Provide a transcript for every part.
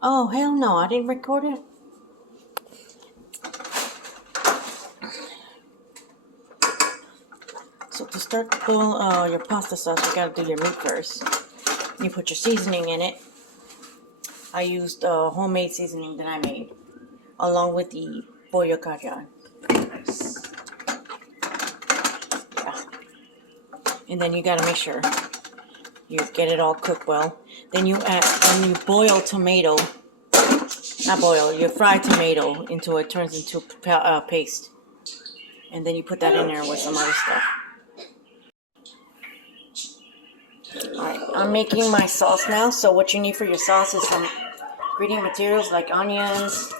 Oh, hell no, I didn't record it. So to start to boil your pasta sauce, you gotta do your meat first. You put your seasoning in it. I used homemade seasoning that I made, along with the pollo cajon. Nice. Yeah. And then you gotta make sure you get it all cooked well. Then you add, when you boil tomato, not boil, you fry tomato until it turns into paste. And then you put that in there with some other stuff. Alright, I'm making my sauce now. So what you need for your sauce is some ingredient materials like onions,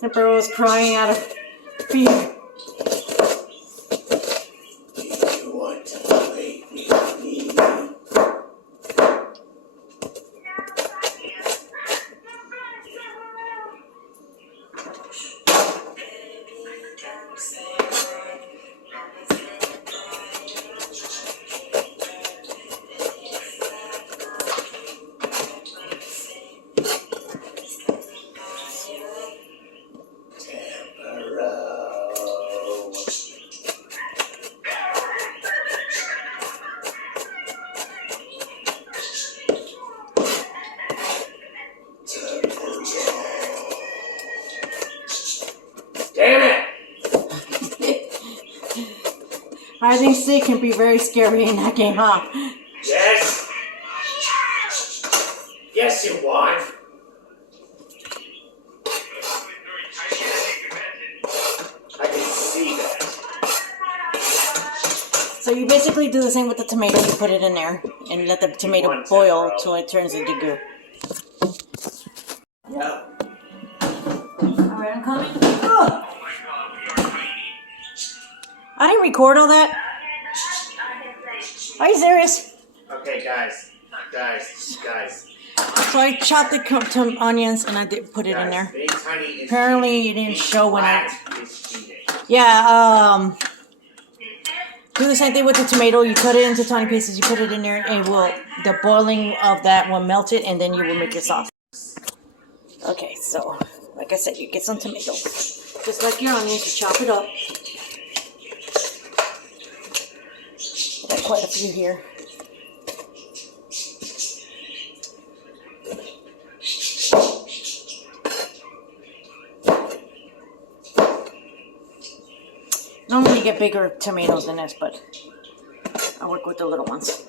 Tempero is crying out of fear. I think C can be very scary in that game, huh? Yes. Yes, you won. I can see that. So you basically do the same with the tomato. You put it in there and let the tomato boil till it turns into goo. Yeah. Alright, I'm coming. Oh. I didn't record all that. Are you serious? Okay, guys. So I chopped the onions and I did put it in there. Apparently it didn't show when I... Yeah, do the same thing with the tomato. You cut it into tiny pieces, you put it in there, and the boiling of that will melt it, and then you will make your sauce. Okay, so, like I said, you get some tomato. Just like your onions, you chop it up. Got quite a few here. Normally you get bigger tomatoes than this, but I work with the little ones.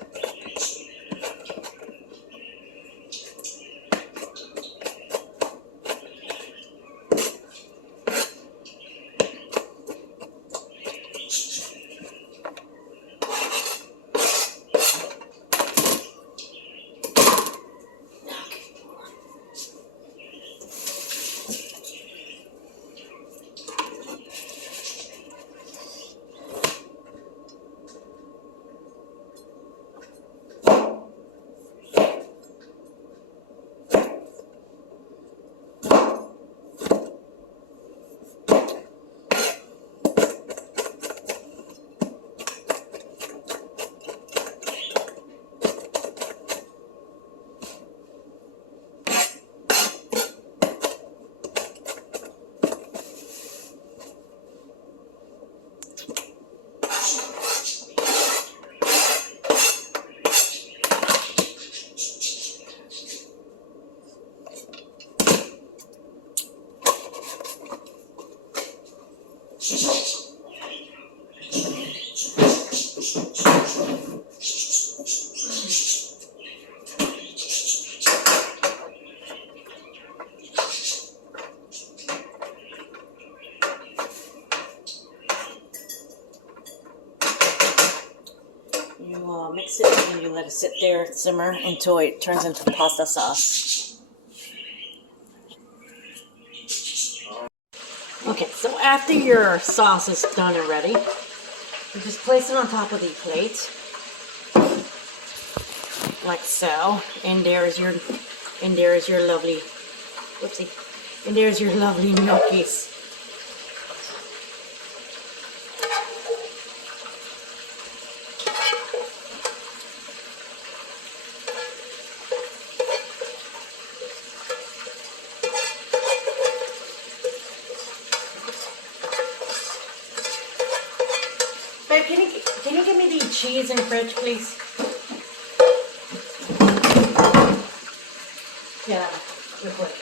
You mix it and you let it sit there, simmer until it turns into pasta sauce. Okay, so after your sauce is done and ready, you just place it on top of the plate, like so. And there's your And there is your lovely, whoopsie. And there's your lovely gnocchis. Babe, can you give me the cheese and fridge, please? Yeah, real quick.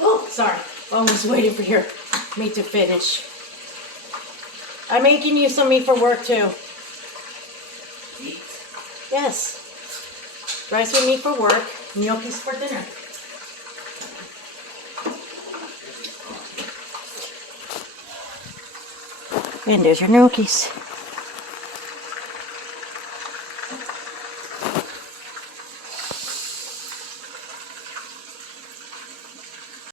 Oh, sorry. I was waiting for your meat to finish. I'm making you some meat for work too. Meat? Yes. Rice with meat for work, gnocchis for dinner. And there's your gnocchis.